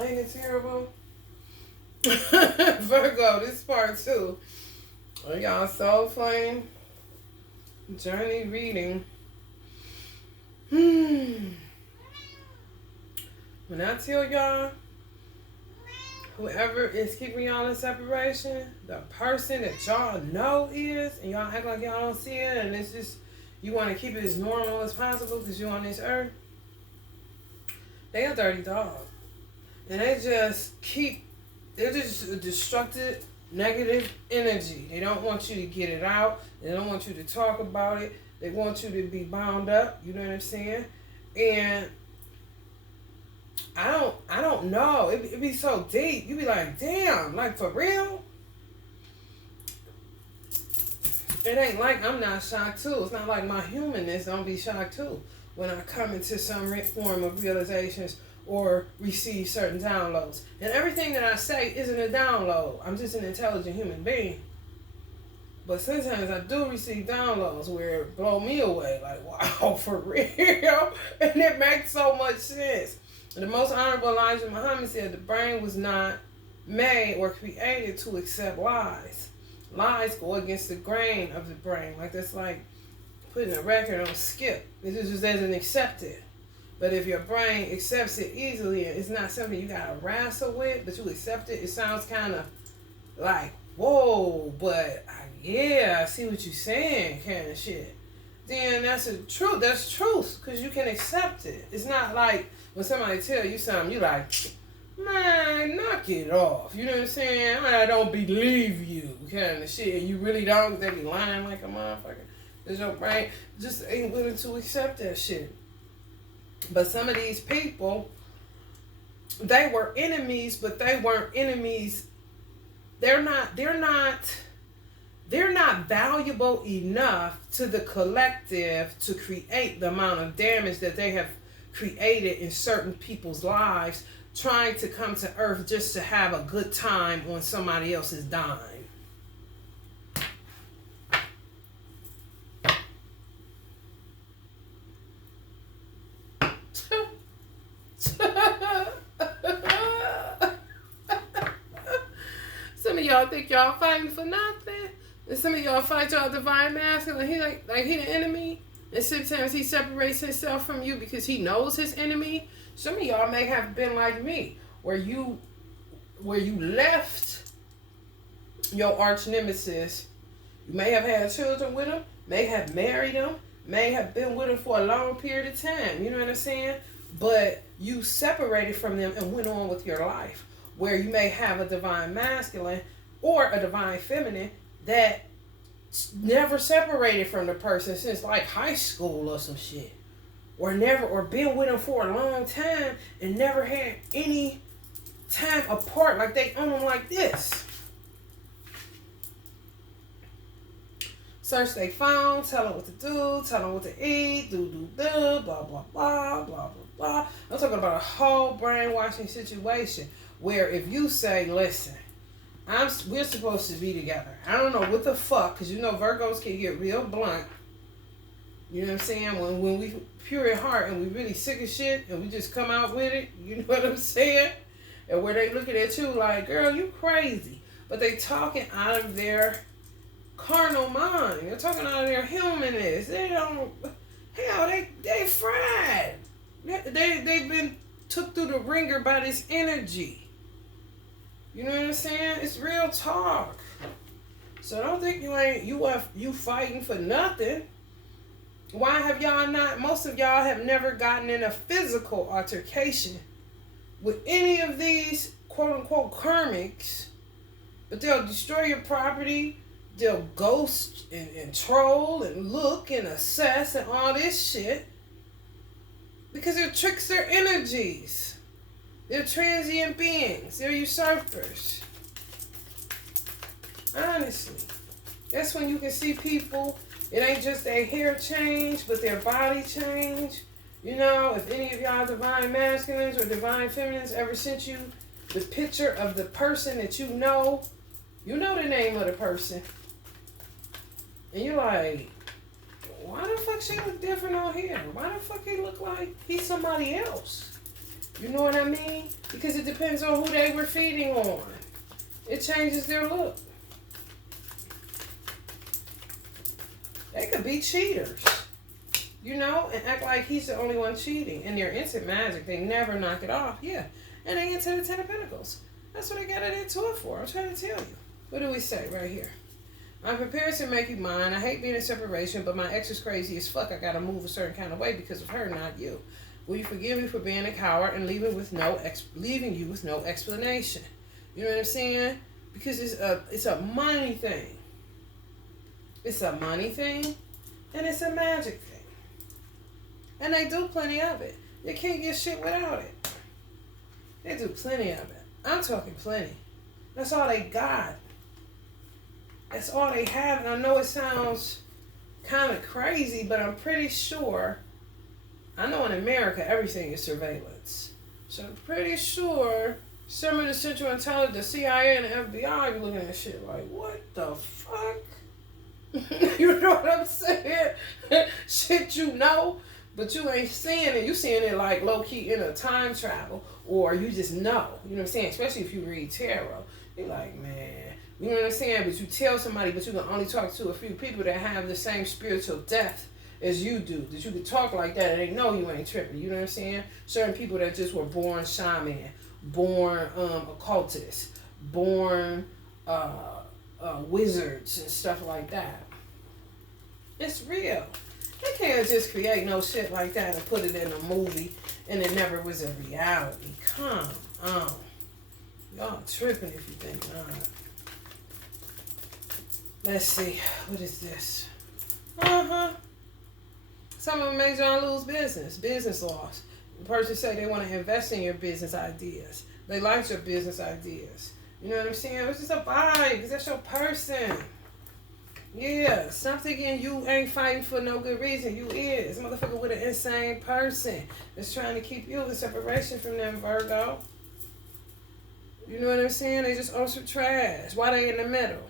Ain't it terrible? Virgo, this is part two. Y'all soul flame journey reading. When I tell y'all, whoever is keeping y'all in separation, the person that y'all know is, and y'all act like y'all don't see it, and it's just, you want to keep it as normal as possible because you're on this earth, they a dirty dog. And they're just a destructive, negative energy. They don't want you to get it out. They don't want you to talk about it. They want you to be bound up. You know what I'm saying? And I don't know. It be so deep. You be like, damn, like for real? It ain't like I'm not shocked too. It's not like my humanness don't be shocked too when I come into some form of realizations or receive certain downloads. And everything that I say isn't a download. I'm just an intelligent human being. But sometimes I do receive downloads where it blow me away. Like, wow, for real? And it makes so much sense. The most honorable Elijah Muhammad said the brain was not made or created to accept lies. Lies go against the grain of the brain. Like that's like putting a record on skip. It just doesn't accept it. But if your brain accepts it easily, and it's not something you gotta wrestle with, but you accept it, it sounds kind of like, whoa, but yeah, I see what you're saying, kind of shit. Then that's the truth. That's truth, because you can accept it. It's not like when somebody tell you something, you like, man, knock it off. You know what I'm saying? I don't believe you, kind of shit. And you really don't. They be lying like a motherfucker. Because your brain just ain't willing to accept that shit. But some of these people, they were enemies, but they weren't enemies. They're not valuable enough to the collective to create the amount of damage that they have created in certain people's lives, trying to come to earth just to have a good time on somebody else's dime. Some of y'all think y'all fighting for nothing. And some of y'all fight y'all divine masculine. He like he the enemy. And sometimes he separates himself from you because he knows his enemy. Some of y'all may have been like me, where you left your arch nemesis. You may have had children with him, may have married him, may have been with him for a long period of time. You know what I'm saying? But you separated from them and went on with your life, where you may have a divine masculine or a divine feminine that never separated from the person since like high school or some shit, or been with them for a long time and never had any time apart, like they own them like this. Search their phone, tell them what to do, tell them what to eat, do, blah, blah, blah, blah, blah, blah. I'm talking about a whole brainwashing situation where if you say, listen, we're supposed to be together. I don't know what the fuck, because you know Virgos can get real blunt. You know what I'm saying? When we pure at heart and we really sick of shit and we just come out with it, you know what I'm saying? And where they looking at you like, girl, you crazy. But they talking out of their carnal mind. They're talking out of their humanness. They don't, hell, they fried. They've been took through the ringer by this energy. You know what I'm saying? It's real talk. So don't think you fighting for nothing. Why have y'all not? Most of y'all have never gotten in a physical altercation with any of these quote unquote karmics, but they'll destroy your property. They'll ghost and troll and look and assess and all this shit because they're trickster energies. They're transient beings. They're usurpers. Honestly. That's when you can see people, it ain't just their hair change, but their body change. You know, if any of y'all divine masculines or divine feminines ever sent you the picture of the person that you know the name of the person. And you're like, why the fuck she look different on here? Why the fuck he look like he's somebody else? You know what I mean? Because it depends on who they were feeding on. It changes their look. They could be cheaters, you know, and act like he's the only one cheating. And they're into magic. They never knock it off. Yeah. And they into the Ten of Pentacles. That's what I got it into it for. I'm trying to tell you. What do we say right here? I'm prepared to make you mine. I hate being in separation, but my ex is crazy as fuck. I gotta move a certain kind of way because of her, not you. Will you forgive me for being a coward and leaving you with no explanation? You know what I'm saying? Because it's a money thing. It's a money thing, and it's a magic thing. And they do plenty of it. You can't get shit without it. They do plenty of it. I'm talking plenty. That's all they got. That's all they have. And I know it sounds kind of crazy, but I'm pretty sure, I know in America everything is surveillance. So I'm pretty sure some of the Central Intelligence, the CIA and the FBI be looking at shit like, what the fuck? You know what I'm saying? Shit you know, but you ain't seeing it. You seeing it like low-key in a time travel, or you just know. You know what I'm saying? Especially if you read tarot. You're like, man, you know what I'm saying? But you tell somebody, but you can only talk to a few people that have the same spiritual depth as you do. That you can talk like that and they know you ain't tripping. You know what I'm saying? Certain people that just were born shaman, born occultists, born wizards and stuff like that. It's real. They can't just create no shit like that and put it in a movie and it never was a reality. Come on. Y'all tripping if you think not. Let's see. What is this? Some of them make y'all lose business loss. The person say they want to invest in your business ideas. They like your business ideas. You know what I'm saying? It's just a vibe, because that's your person. Yeah, something in you ain't fighting for no good reason. You is. Motherfucker with an insane person that's trying to keep you in separation from them, Virgo. You know what I'm saying? They just on some trash. Why they in the middle?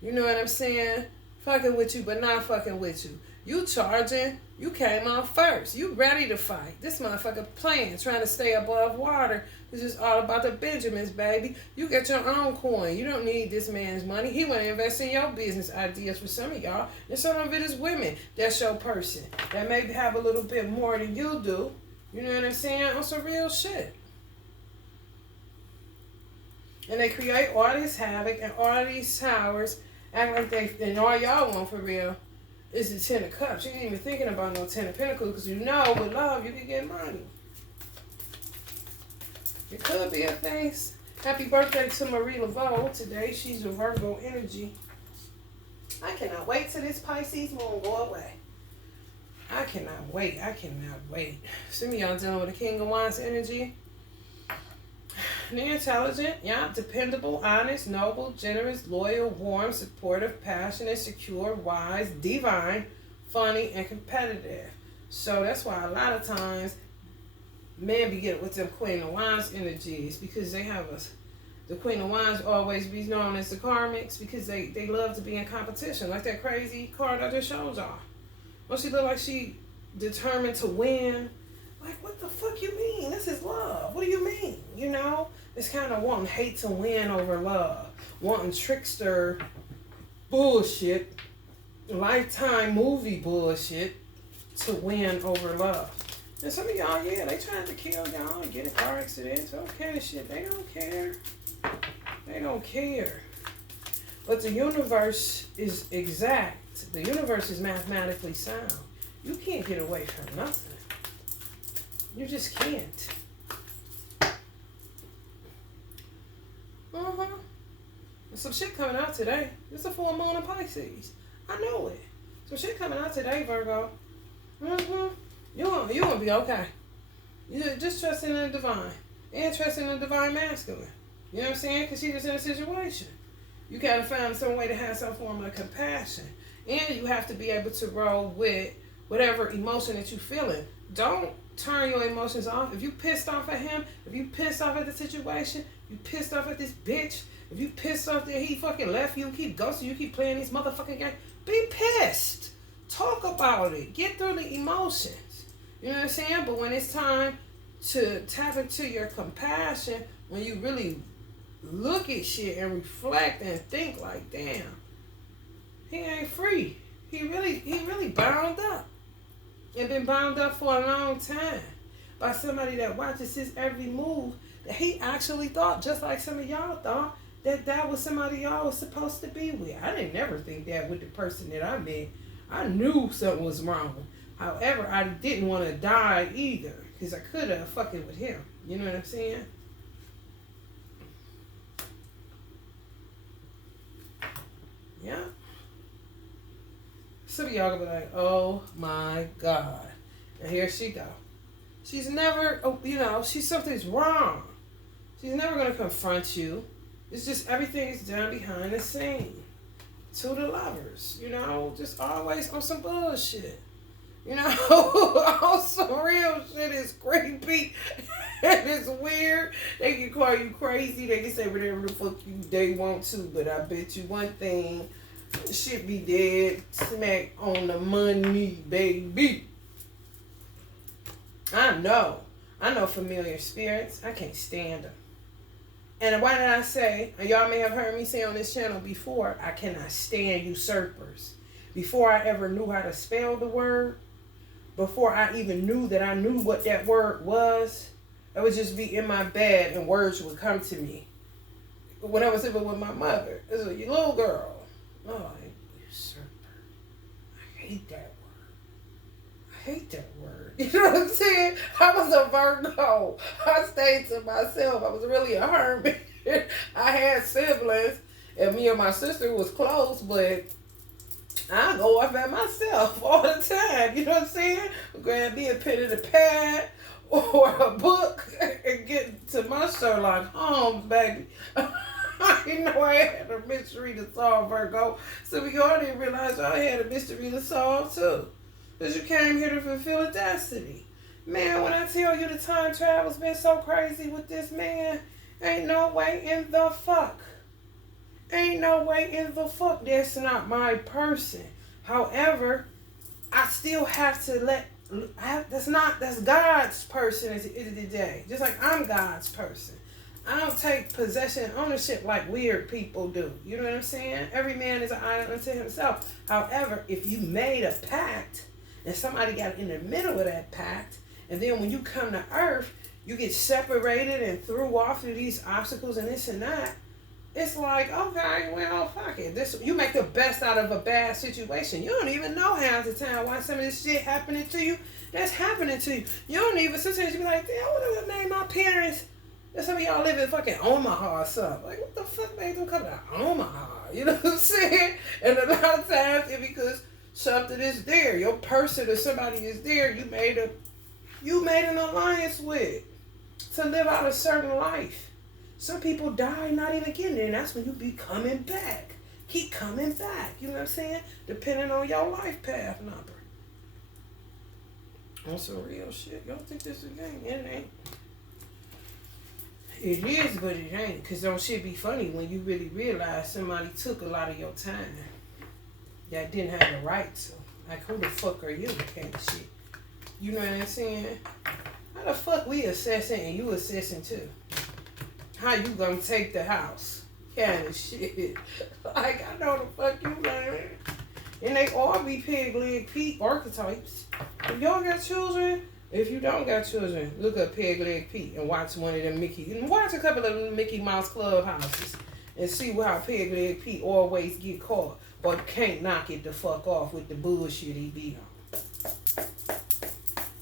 You know what I'm saying? Fucking with you, but not fucking with you. You charging. You came on first. You ready to fight. This motherfucker playing, trying to stay above water. It's just all about the Benjamins, baby. You get your own coin. You don't need this man's money. He want to invest in your business ideas for some of y'all. And some of it is women. That's your person. That maybe have a little bit more than you do. You know what I'm saying? On some real shit. And they create all this havoc and all these towers. Act like and all y'all want for real is the Ten of Cups. You ain't even thinking about no Ten of Pentacles because you know with love you can get money. It could be a thing. Happy birthday to Marie Laveau today. She's a Virgo energy. I cannot wait till this Pisces moon go away. I cannot wait. I cannot wait. Some of y'all dealing with the King of Wands energy. They're intelligent, yeah, dependable, honest, noble, generous, loyal, warm, supportive, passionate, secure, wise, divine, funny, and competitive. So that's why a lot of times men be getting with them Queen of Wands energies because they have the Queen of Wands always be known as the karmics because they love to be in competition. Like that crazy card I just showed y'all. Don't she look like she determined to win? Like, what the fuck you mean? This is love. What do you mean? You know? It's kind of wanting hate to win over love. Wanting trickster bullshit, Lifetime movie bullshit to win over love. And some of y'all, yeah, they trying to kill y'all and get in car accidents. Okay, shit, they don't care. They don't care. But the universe is exact. The universe is mathematically sound. You can't get away from nothing. You just can't. Some shit coming out today. It's a full moon in Pisces. I know it. Some shit coming out today, Virgo. You gonna be okay. You just trust in the divine. And trust in the divine masculine. You know what I'm saying? Because she was in a situation. You gotta find some way to have some form of compassion. And you have to be able to roll with whatever emotion that you're feeling. Don't turn your emotions off. If you pissed off at him, if you pissed off at the situation, you pissed off at this bitch, if you pissed off that he fucking left you, keep ghosting you, keep playing these motherfucking games, be pissed. Talk about it. Get through the emotions. You know what I'm saying? But when it's time to tap into your compassion when you really look at shit and reflect and think like, damn, he ain't free. He really bound up. And been bound up for a long time by somebody that watches his every move, that he actually thought, just like some of y'all thought, that was somebody y'all was supposed to be with. I didn't never think that with the person that I met. I knew something was wrong. However, I didn't want to die either, because I could have fucking with him. You know what I'm saying? Yeah. Some of y'all gonna be like, oh my God. And here she go. She's never, something's wrong. She's never gonna confront you. It's just everything is done behind the scene. To the lovers, just always on some bullshit. On some real shit. It's creepy and it's weird. They can call you crazy. They can say whatever the fuck they want to, but I bet you one thing, shit be dead smack on the money, baby. I know familiar spirits. I can't stand them. And why did I say, and y'all may have heard me say on this channel before, I cannot stand usurpers. Before I ever knew how to spell the word, before I even knew that I knew what that word was, I would just be in my bed and words would come to me. When I was living with my mother, it was a little girl. Oh, usurper. I hate that word. I hate that word. You know what I'm saying? I was a Virgo. I stayed to myself. I was really a hermit. I had siblings, and me and my sister was close, but I go off at myself all the time. You know what I'm saying? Grab me a pen and a pad or a book and get to my Sherlock Holmes, baby. I didn't know I had a mystery to solve, Virgo. So y'all didn't realize y'all had a mystery to solve too. Because you came here to fulfill a destiny. Man, when I tell you the time travel's been so crazy with this man, ain't no way in the fuck. Ain't no way in the fuck that's not my person. However, I still have to that's God's person at the end of the day. Just like I'm God's person. I don't take possession and ownership like weird people do. You know what I'm saying? Every man is an island unto himself. However, if you made a pact and somebody got in the middle of that pact, and then when you come to earth, you get separated and threw off through these obstacles and this and that, it's like, okay, well, fuck it. You make the best out of a bad situation. You don't even know half the time why some of this shit happening to you that's happening to you. You don't even, sometimes you be like, damn, what did I name my parents? And some of y'all live in fucking Omaha or something. Like, what the fuck made them come to Omaha? You know what I'm saying? And a lot of times it's because something is there. Your person or somebody is there. You made an alliance with to live out a certain life. Some people die not even getting there, and that's when you be coming back. Keep coming back. You know what I'm saying? Depending on your life path number. On some real shit. Y'all think this is a game? It ain't. It is, but it ain't. Because don't shit be funny when you really realize somebody took a lot of your time that didn't have the right to. Like, who the fuck are you? Kind of shit. You know what I'm saying? How the fuck we assessing and you assessing too? How you gonna take the house? Kind of shit. Like, I know the fuck you man. And they all be pig leg Pete archetypes. If y'all got children, if you don't got children, look up Peg Leg Pete and watch one of them and watch a couple of them Mickey Mouse Clubhouses and see how Peg Leg Pete always get caught, but can't knock it the fuck off with the bullshit he be on.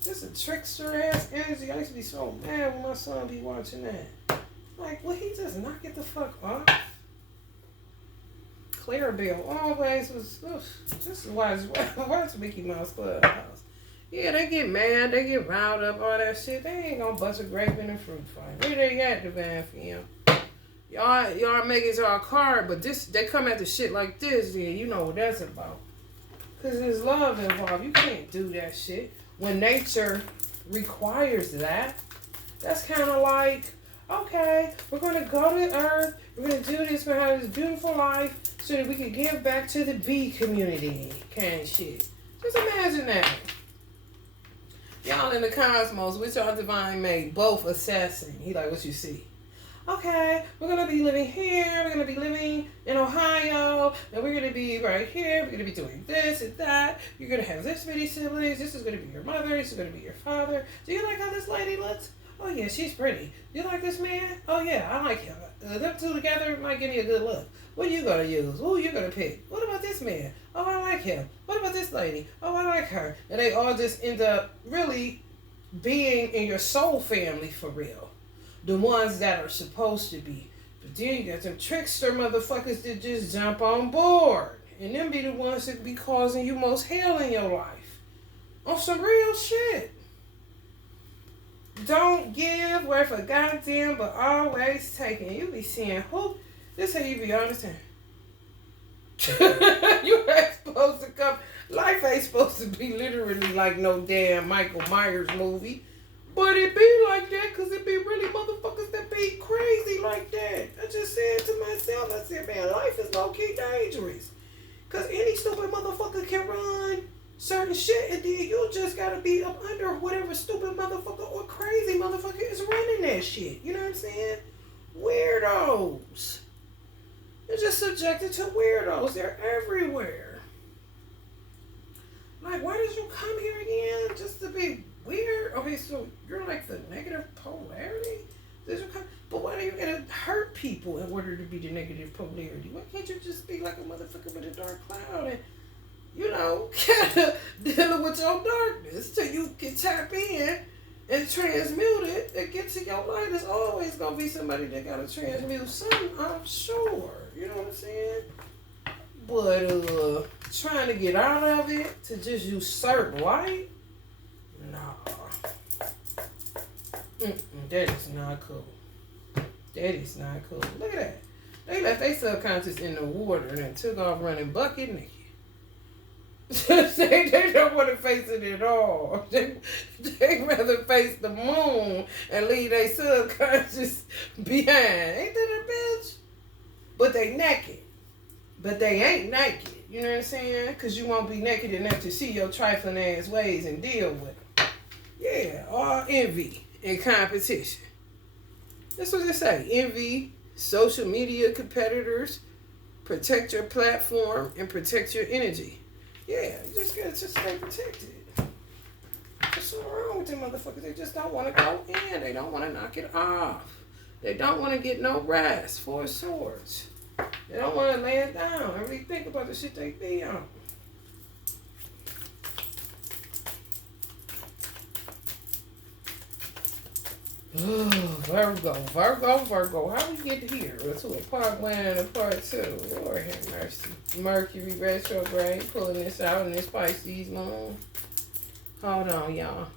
This a trickster ass energy. I used to be so mad when my son be watching that. Like, will he just knock it the fuck off? Clarabelle always was. This is why it's Mickey Mouse Clubhouse. Yeah, they get mad, they get riled up, all that shit. They ain't gonna bust a grape in a fruit fight. Where they at, Divine Fam? Y'all make it to our card, but they come at the shit like this, yeah, you know what that's about. Because there's love involved. You can't do that shit. When nature requires that, that's kind of like, okay, we're going to go to Earth, we're going to do this, we're going to have this beautiful life so that we can give back to the bee community kind of shit. Just imagine that. Y'all in the cosmos, with y'all divine mate, both assessing. He like, what you see? Okay, we're gonna be living here, we're gonna be living in Ohio, and we're gonna be right here, we're gonna be doing this and that, you're gonna have this many siblings, this is gonna be your mother, this is gonna be your father. Do you like how this lady looks? Oh yeah, she's pretty. You like this man? Oh yeah, I like him. Them two together might give me a good look. What are you gonna use? Who are you gonna pick? What about this man? Oh, I like him. What about this lady? Oh, I like her. And they all just end up really being in your soul family for real. The ones that are supposed to be. But then you got them trickster motherfuckers that just jump on board. And them be the ones that be causing you most hell in your life. On some real shit. Don't give worth a goddamn, but always taking. You be seeing who. This how you be understanding. You ain't supposed to come. Life ain't supposed to be literally like no damn Michael Myers movie. But it be like that because it be really motherfuckers that be crazy like that. I just said to myself, I said, man, life is low-key dangerous. Because any stupid motherfucker can run certain shit, and then you just gotta be up under whatever stupid motherfucker or crazy motherfucker is running that shit. You know what I'm saying? Weirdos. They're just subjected to weirdos. They're everywhere. Like, why did you come here again? Just to be weird? Okay, so you're like the negative polarity? Did you come? But why are you gonna hurt people in order to be the negative polarity? Why can't you just be like a motherfucker with a dark cloud and, you know, kind of dealing with your darkness till you can tap in and transmute it and get to your light? There's always going to be somebody that got to transmute something, I'm sure. You know what I'm saying? But trying to get out of it to just usurp light? Nah. That is not cool. That is not cool. Look at that. They left their subconscious in the water and then took off running bucket naked. they don't want to face it at all. They rather face the moon and leave their subconscious behind. Ain't that a bitch? But they naked. But they ain't naked. You know what I'm saying? Because you won't be naked enough to see your trifling ass ways and deal with them. Yeah, all envy and competition. That's what they say. Envy, social media competitors, protect your platform and protect your energy. Yeah, you just gotta just stay protected. What's so wrong with them motherfuckers? They just don't want to go in. They don't want to knock it off. They don't want to get no rest, for swords. They don't want to lay it down and really think about the shit they be on. Virgo. How we get here? To a part one and a part two. Lord have mercy. Mercury retrograde, pulling this out in this Pisces moon. Hold on, y'all.